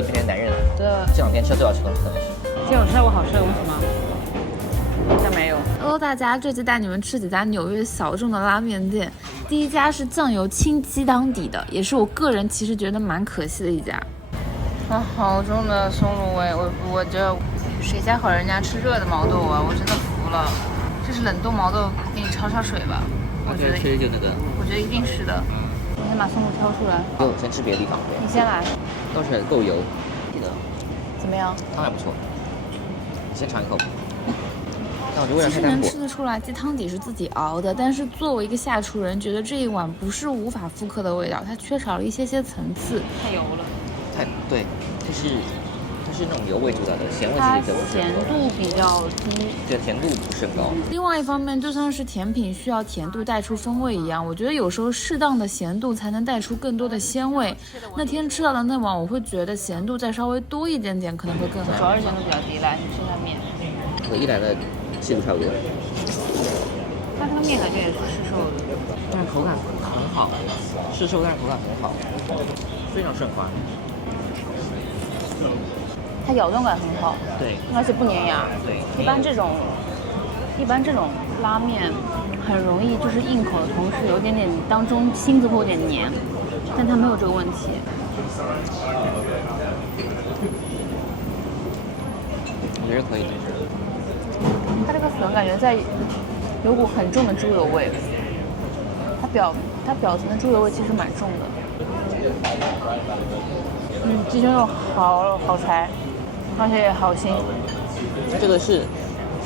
里面的男人的这两天吃的最好吃的东西可能是。今天有吃到过好吃的东西吗？好像没有。Hello， 大家，这次带你们吃几家纽约小众的拉面店。第一家是酱油清鸡汤底的，也是我个人其实觉得蛮可惜的一家。啊，好重的松露味！我这谁家好人家吃热的毛豆啊？我真的服了。这是冷冻毛豆，给你焯水吧。我觉得吃就那个。我觉得一定是的。你先把松露挑出来。先吃别的地方。你先来。倒出来够油，记得。怎么样？汤还不错。先尝一口。但我觉得味道其实太淡薄。能吃得出来鸡汤底是自己熬的，但是作为一个下厨人，觉得这一碗不是无法复刻的味道，它缺少了一些层次。太油了。对，它是那种油味主导的，咸味其它实不是。咸度比较低。对，甜度不是很高。另外一方面，就像是甜品需要甜度带出风味一样，我觉得有时候适当的咸度才能带出更多的鲜味。那天吃到的那碗，我会觉得咸度再稍微多一点点可能会更好。主要是咸度比较低。来，你吃下面。和一来的气度差不多。它这个面感觉也是市售的，但是口感很好，市售但是口感很好，非常顺滑。它咬断感很好，对，而且不粘牙。对，一般这种拉面很容易就是硬口的同时有点当中芯子会有点黏，但它没有这个问题。我觉得可以。它这个粉感觉有股很重的猪油味，它表层的猪油味其实蛮重的。鸡胸肉好柴，而且也好腥。这个是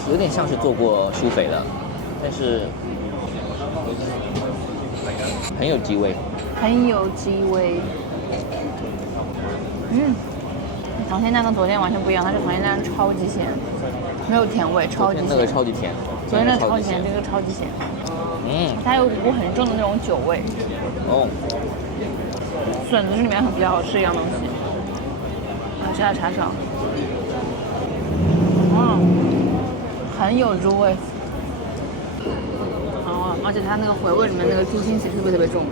有点像是做过舒肥的，但是很有鸡味。很有鸡味。糖鲜蛋跟昨天完全不一样，它是糖鲜蛋超级咸，没有甜味，超级咸。那个超级甜，昨天那个超级咸，这个超级咸。它有股很重的那种酒味。哦。笋子是里面比较好吃一样东西。吃下茶炒。很有猪味。而且它那个回味里面那个猪心其实特别重。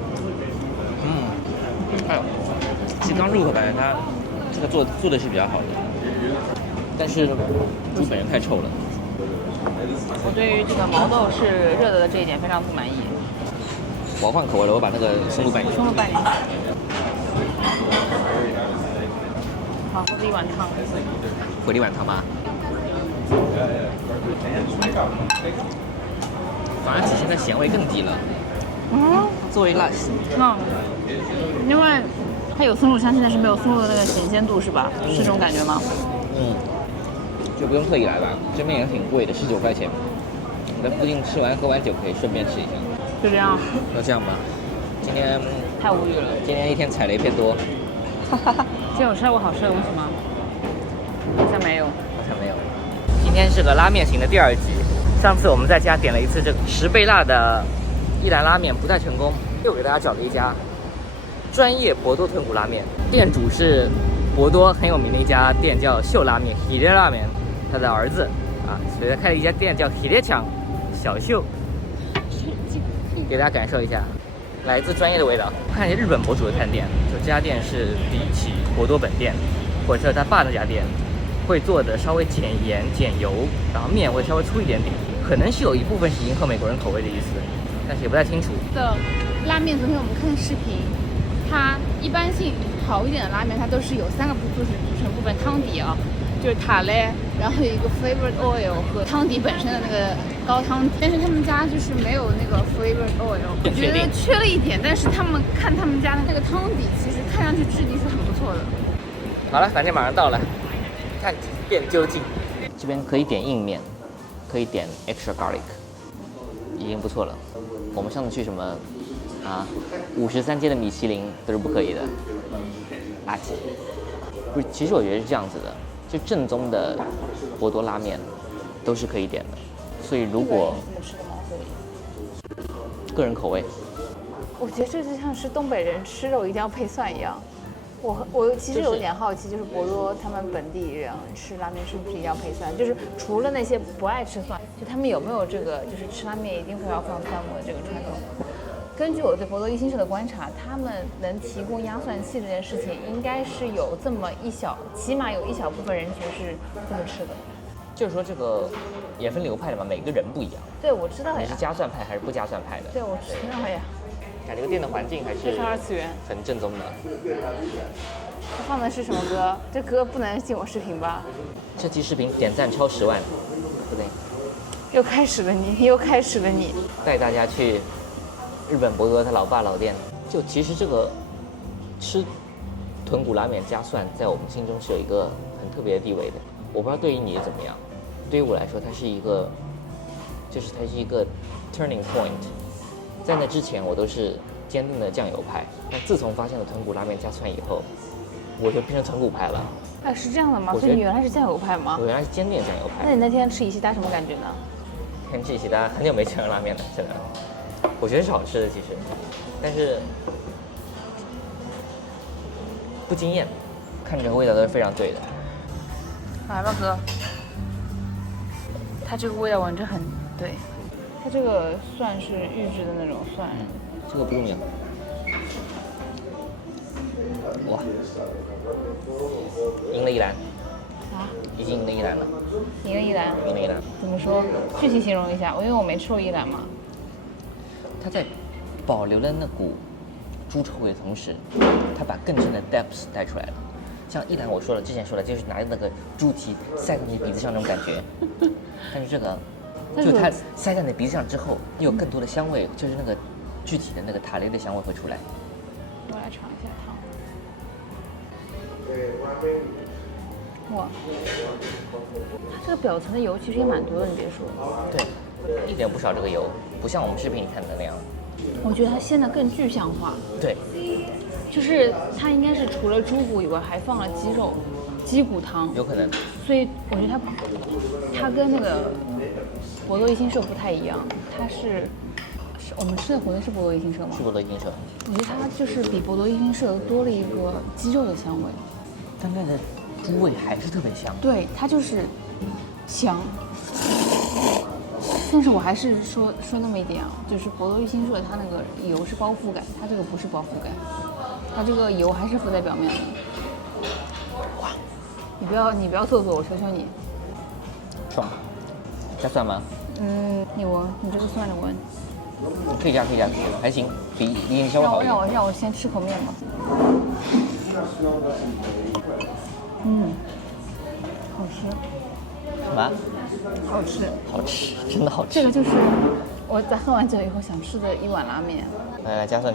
哎呦，鸡刚入口感觉它这个做的是比较好的，但是猪本人太臭了。我对于这个毛豆是热的这一点非常不满意。我要换口味了，我把那个松露拌进去。松露拌进去。好，喝了一碗汤。回了一碗汤吧。反而体现在咸味更低了。作为辣，因为它有松露香气，但是没有松露的那个咸鲜度，是吧？是这种感觉吗？就不用特意来吧，这边也挺贵的，19块钱。你在附近吃完喝完酒可以顺便吃一下。就这样。那这样吧，今天太无语了。今天一天踩雷偏多。今天有吃到过好吃的东西吗？好像没有。今天是个拉面行的第2集。上次我们在家点了一次这个10倍辣的一兰拉面，不太成功，又给大家找了一家专业博多豚骨拉面，店主是博多很有名的一家店叫秀拉面 Hide 拉面，他的儿子所以他开了一家店叫 Hide 强小秀，给大家感受一下来自专业的味道。看一下日本博主的探店，就这家店是比起博多本店或者他爸那家店会做的稍微减盐减油，然后面会稍微粗一点点，可能是有一部分是迎合美国人口味的意思，但是也不太清楚。的拉面，昨天我们看视频，它一般性好一点的拉面，它都是有3个组成部分，汤底就是塔嘞，然后有一个 flavored oil 和汤底本身的那个高汤底，但是他们家就是没有那个 flavored oil， 我觉得缺了一点，但是他们家的那个汤底其实看上去质地是很不错的。好了，反正马上到了，看变究竟。这边可以点硬面，可以点 extra garlic， 已经不错了。我们上次去什么53街的米其林都是不可以的，垃圾。不是，其实我觉得是这样子的，就正宗的博多拉面都是可以点的，所以如果个人口味，我觉得这就像是东北人吃肉一定要配蒜一样。我其实有点好奇，就是博多他们本地人吃拉面是不是一定要配蒜？就是除了那些不爱吃蒜，就他们有没有这个就是吃拉面一定会要放蒜末的这个传统？根据我对博多一心社的观察，他们能提供压蒜器这件事情，应该是有这么起码有一小部分人群是这么吃的。就是说这个也分流派的嘛，每个人不一样。对，我知道呀。你是加蒜派还是不加蒜派的？对，我知道呀。感觉店的环境还是非常二次元，很正宗的。他放的是什么歌？这歌不能进我视频吧？这期视频点赞超10万，不对，又开始了你，又开始了你。带大家去日本博多他老爸老店。就其实这个吃豚骨拉面加蒜，在我们心中是有一个很特别的地位的。我不知道对于你怎么样，对于我来说，它是一个 turning point。在那之前，我都是坚定的酱油派，但自从发现了豚骨拉面加蒜以后，我就变成豚骨派了。哎，是这样的吗？所以你原来是酱油派吗？我原来是坚定的酱油派。那你那天吃伊西达什么感觉呢？天吃伊西达很久没吃了拉面了，真的，我觉得是好吃的其实，但是不惊艳，看着味道都是非常对的。来吧哥，它这个味道闻着很对，它这个蒜是预制的那种蒜。这个不用讲。哇，赢了一篮啊！已经赢了一篮了。赢了一篮？赢了一篮。怎么说？具体形容一下，因为我没吃过一篮嘛。它在保留了那股猪臭味的同时，它把更深的 depth 带出来了。像一篮我说了，之前说了，就是拿那个猪蹄塞到你鼻子上那种感觉。但是这个，就它塞在你鼻子上之后，又有更多的香味，就是那个具体的那个塔雷的香味会出来。我来尝一下汤。哇，它这个表层的油其实也蛮多的，你别说。对，一点不少这个油，不像我们视频里看的那样。我觉得它鲜的更具象化。对。就是它应该是除了猪骨以外，还放了鸡骨汤，有可能。所以我觉得它跟那个博多一心社不太一样，它是我们吃的回的是博多一心社吗？是博多一心社。我觉得它就是比博多一心社多了一个鸡肉的香味，但它的猪味还是特别香。对，它就是香。但是我还是说那么一点啊，就是博多一心社它那个油是包覆感，它这个不是包覆感。它这个油还是浮在表面的。哇，你不要做作，我求求你。爽，加蒜吗？你闻，你这个蒜你闻。可以加，还行，比你稍微好一点。让我先吃口面吧。好吃。什么？好吃。好吃，真的好吃。这个就是我在喝完酒以后想吃的一碗拉面。来，加蒜。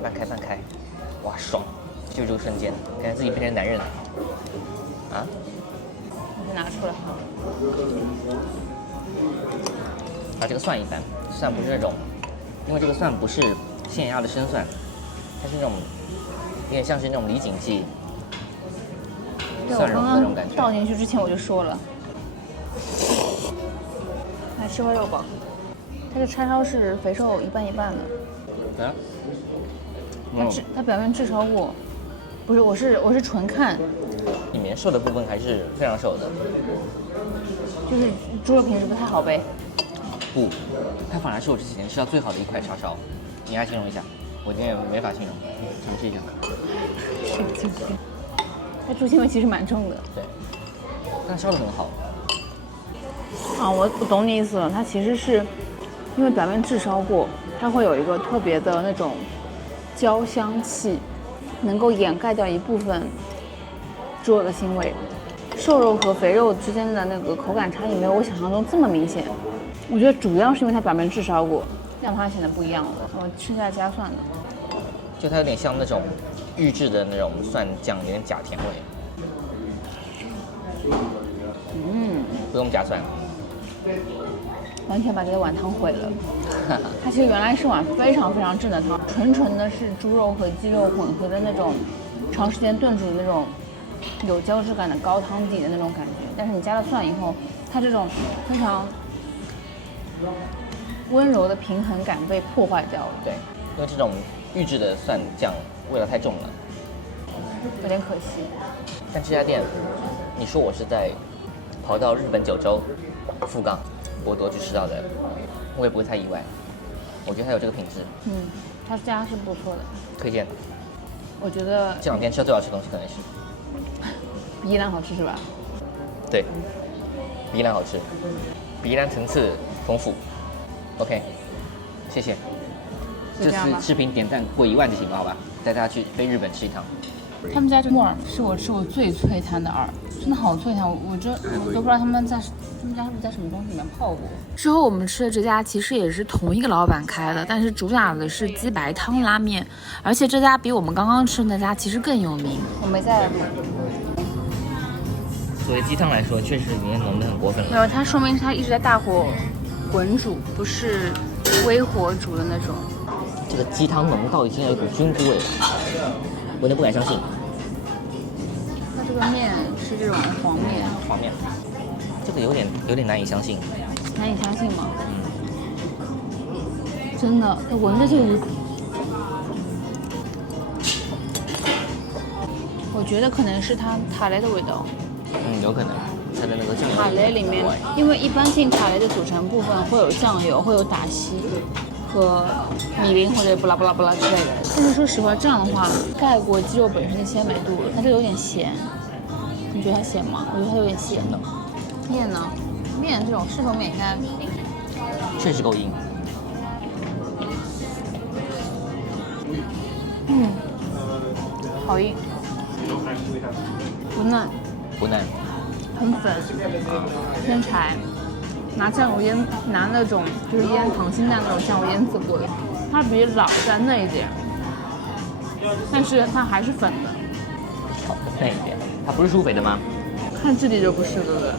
半开，哇，爽！就这个瞬间，感觉自己变成男人了。啊？我先拿出来。把这个蒜一翻，蒜不是那种，因为这个蒜不是现压的生蒜，它是那种有点像是那种李锦记蒜蓉的那种感觉。倒进去之前我就说了。来吃块肉吧，它这叉烧是肥瘦一半一半的。啊？它表面炙烧过，不是，我是纯看，里面瘦的部分还是非常瘦的，就是猪肉平时不太好呗。不，它反而是我这几天吃到最好的一块叉烧。你来形容一下，我今天也没法形容，尝试一下。它猪腥味其实蛮重的。对，但烧得很好。啊，我懂你意思了，它其实是因为表面炙烧过，它会有一个特别的那种焦香气，能够掩盖掉一部分猪肉的腥味。瘦肉和肥肉之间的那个口感差异没有我想象中这么明显。我觉得主要是因为它表面炙烧过，让它显得不一样了。我吃下加蒜的，就它有点像那种预制的那种蒜酱，有点假甜味。不用加蒜。完全把这个碗汤毁了。它其实原来是碗非常非常正的汤，纯的是猪肉和鸡肉混合的那种长时间炖煮的那种有胶质感的高汤底的那种感觉。但是你加了蒜以后，它这种非常温柔的平衡感被破坏掉了。对，因为这种预制的蒜酱味道太重了，有点可惜。但这家店，你说我是在跑到日本九州、富冈、博多去吃到的，我也不会太意外。我觉得它有这个品质，他家是不错的，推荐。我觉得这两天吃的最好吃的东西可能是，比依兰好吃是吧？对，比依兰好吃，比依兰层次丰富。OK， 谢谢。这次视频点赞过1万就行了，好吧？带大家去飞日本吃一趟。他们家这木耳是我吃过最脆弹的耳，真的好脆弹，我都不知道他们家是不是在什么东西里面泡过。之后我们吃的这家其实也是同一个老板开的，但是主打的是鸡白汤拉面，而且这家比我们刚刚吃的那家其实更有名。我没在。作为鸡汤来说，确实里面浓得很过分了。没有，它说明它一直在大火滚煮，不是微火煮的那种。这个鸡汤浓到已经有一股菌菇味了，我都不敢相信。它这个面是这种黄面，黄面，这个有点难以相信。难以相信吗？真的，闻着就有。我觉得可能是它塔雷的味道。有可能。它的那个酱油。塔雷里面，因为一般性塔雷的组成部分会有酱油，会有打稀和米淋或者不拉不拉不拉之类的。但是说实话，这样的话盖过鸡肉本身的鲜美度了。它这个有点咸，你觉得它咸吗？我觉得它有点咸的。面呢？面这种石头面应该确实够硬。好硬，不嫩，不嫩，很粉，偏柴，拿酱油腌，拿那种就是腌溏心蛋那种酱油腌制过的，它比老再嫩一点，但是它还是粉的，好，嫩一点。它不是舒肥的吗？看质地就不是，对不对？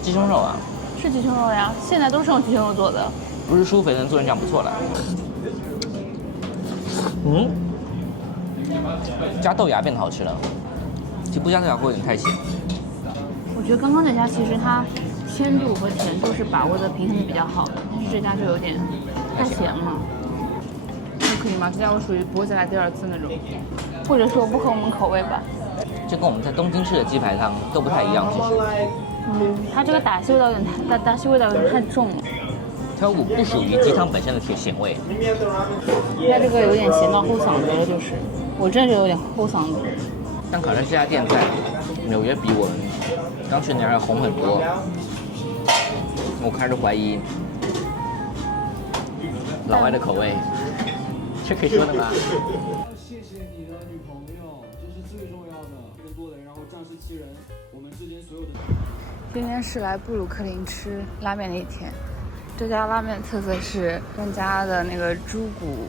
鸡胸肉啊，是鸡胸肉呀，现在都是用鸡胸肉做的。不是舒肥能做成这样不错了。加豆芽变得好吃了，其实不加豆芽会有点太咸。我觉得刚刚那家其实它鲜度和甜度是把握的平衡的比较好的，但是这家就有点太咸了。还可以吗？这家我属于不会再来第二次那种，或者说不合我们口味吧。这跟我们在东京吃的鸡排汤都不太一样，其实。它这个打稀味道有点打稀味道有点太重了。它有股不属于鸡汤本身的咸味。它这个有点咸到齁嗓子了，就是我真的有点齁嗓子。但好像这家店在纽约比我们刚去那家要红很多，我开始怀疑老外的口味，这可以说的吗？谢谢你的女朋友，这是最重要的。更多的人，然后仗势欺人，我们之间所有的。今天是来布鲁克林吃拉面的一天。这家拉面特色是专家的那个猪骨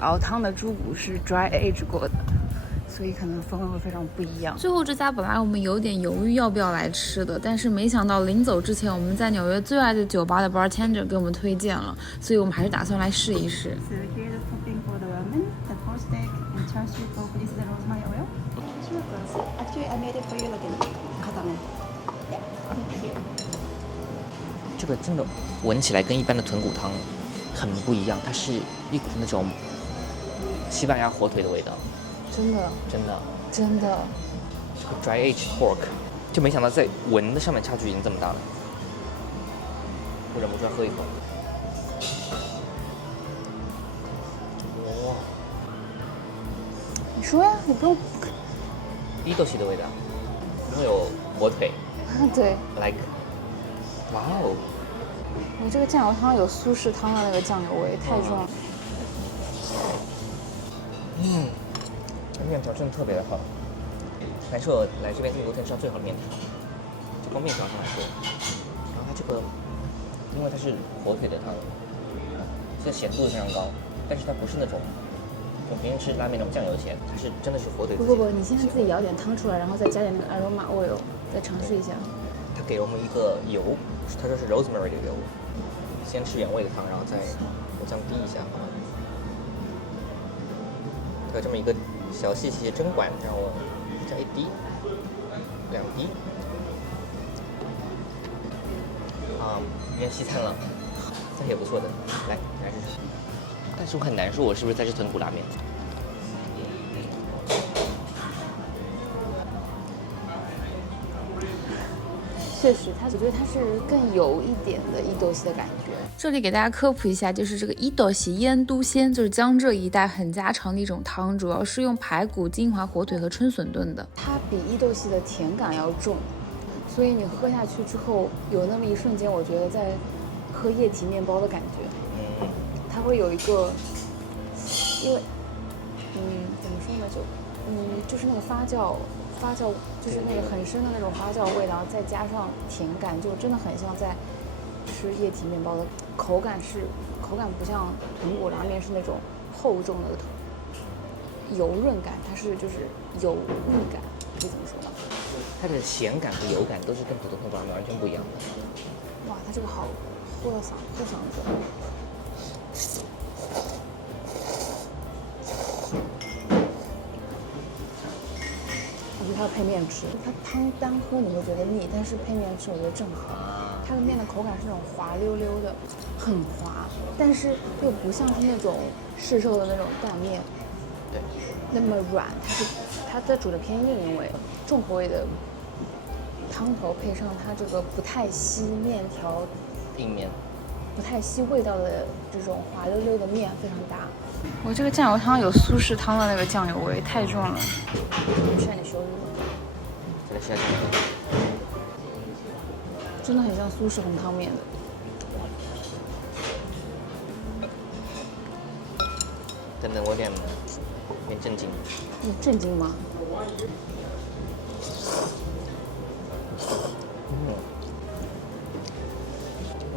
熬汤的猪骨是 dry age 过的，所以可能风味会非常不一样。最后这家本来我们有点犹豫要不要来吃的，但是没想到临走之前我们在纽约最爱的酒吧的 bartender 给我们推荐了，所以我们还是打算来试一试。这个真的闻起来跟一般的豚骨汤很不一样，它是一股那种西班牙火腿的味道。真的这个 dry aged pork 就没想到在闻的上面差距已经这么大了，我忍不住要喝一口。哇，你说呀，你不用。低豆西的味道，然后有火腿对， ，like， 哇哦，你这个酱油汤有苏式汤的那个酱油味，太重了。面条真的特别的好，还是我来这边这么多天吃到最好的面条。就光面条上来说，然后它这个，因为它是火腿的汤，这个咸度非常高，但是它不是那种就平时吃拉面那种酱油咸，它是真的是火腿。不，你现在自己舀点汤出来，然后再加点那个 aroma oil， 再尝试一下。他给我们一个油，他说是 rosemary 的油，先吃原味的汤，然后再我这样滴一下，好吗？它有这么一个小细细的针管，让我加一滴、2滴。变西餐了，这也不错的，来试试。但是我很难说，我是不是在吃豚骨拉面？确实，我觉得它是更油一点的伊豆西的感觉。这里给大家科普一下，就是这个伊豆西腌都鲜，就是江浙一带很家常的一种汤，主要是用排骨、金华火腿和春笋炖的。它比伊豆西的甜感要重，所以你喝下去之后，有那么一瞬间，我觉得在喝液体面包的感觉。它会有一个，因为，怎么说呢，就是那个发酵就是那个很深的那种发酵味道，再加上甜感，就真的很像在吃液体面包的口感不像豚骨拉面是那种厚重的油润感，它是就是油腻感，可以怎么说呢？它的咸感和油感都是跟普通豚骨拉面完全不一样的。哇，它这个好齁嗓子。我觉得它要配面吃，它汤单喝你会觉得腻，但是配面吃我觉得正好。它的面的口感是那种滑溜溜的，很滑，但是又不像是那种市售的那种担面，对，那么软。它在煮的偏硬，因为重口味的汤头配上它这个不太吸面条硬面，不太吸味道的这种滑溜溜的面非常搭。我这个酱油汤有苏式汤的那个酱油味，太重了。现在你收入了，这个是要酱油。真的很像苏式红汤面的。等等，我有点震惊。你震惊吗？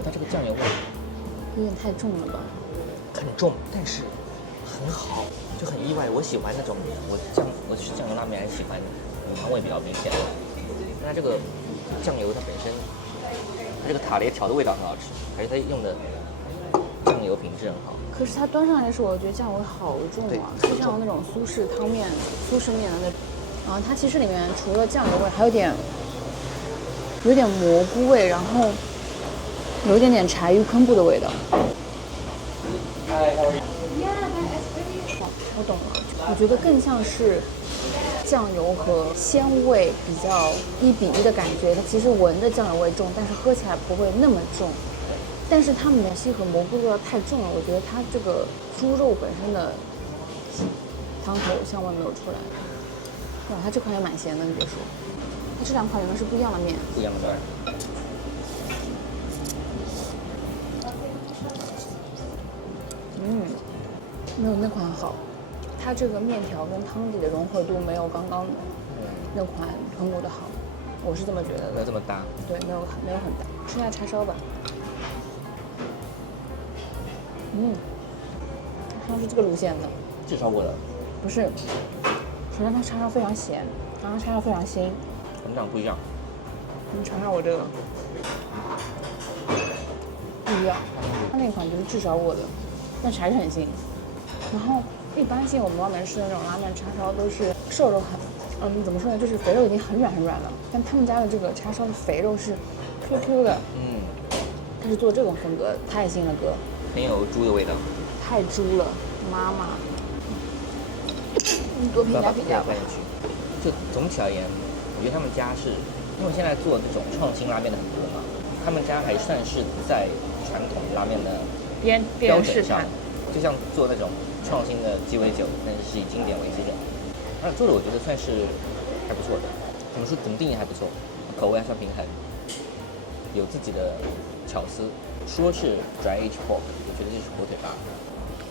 它这个酱油味有点太重了吧？很重，但是很好，就很意外。我喜欢那种我吃酱油拉面还是喜欢汤味比较明显的。那这个酱油它本身，它这个塔雷调的味道很好吃，而且它用的酱油品质很好。可是它端上来的时候，我觉得酱油好重啊，是像那种苏式汤面、苏式面的那种。然后它其实里面除了酱油味，还有点蘑菇味，然后有一点点柴鱼昆布的味道。我懂了，我觉得更像是酱油和鲜味比较1:1的感觉。它其实闻的酱油味重，但是喝起来不会那么重。但是它摩西和蘑菇的味道太重了，我觉得它这个猪肉本身的汤头香味没有出来。哇，它这款也蛮咸的，你别说，它这两款原来是不一样的面，不一样的味儿。没有那款好。它这个面条跟汤底的融合度没有刚刚那款豚骨的好，我是这么觉得的。没有这么大。对，没有很大。吃下叉烧吧。它是这个路线的。炙烧过的。不是，首先它叉烧非常咸，然后叉烧非常腥。我们俩不一样。你尝尝我这个。不一样，它那款就是炙烧过的，但是还是很腥。然后一般性我们外面吃的那种拉面叉烧都是瘦肉很，怎么说呢，就是肥肉已经很软了，但他们家的这个叉烧的肥肉是 QQ 的，它是做这种风格，太腥了哥，很有猪的味道，太猪了，妈妈，你多评价评价吧。就总体而言，我觉得他们家是因为现在做这种创新拉面的很多嘛，他们家还算是在传统拉面的标准上，就像做那种创新的鸡尾酒，但是以经典为基准，做的我觉得算是还不错的。怎么定义还不错，口味还算平衡，有自己的巧思。说是 dry aged pork， 我觉得这是火腿扒。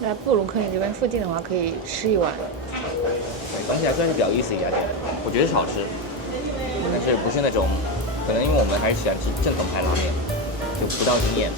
来布鲁克林这边附近的话，可以吃一碗。对，总体来说还是比较有意思一家店，我觉得是好吃，但是不是那种，可能因为我们还是喜欢吃正统派拉面，就不到惊艳。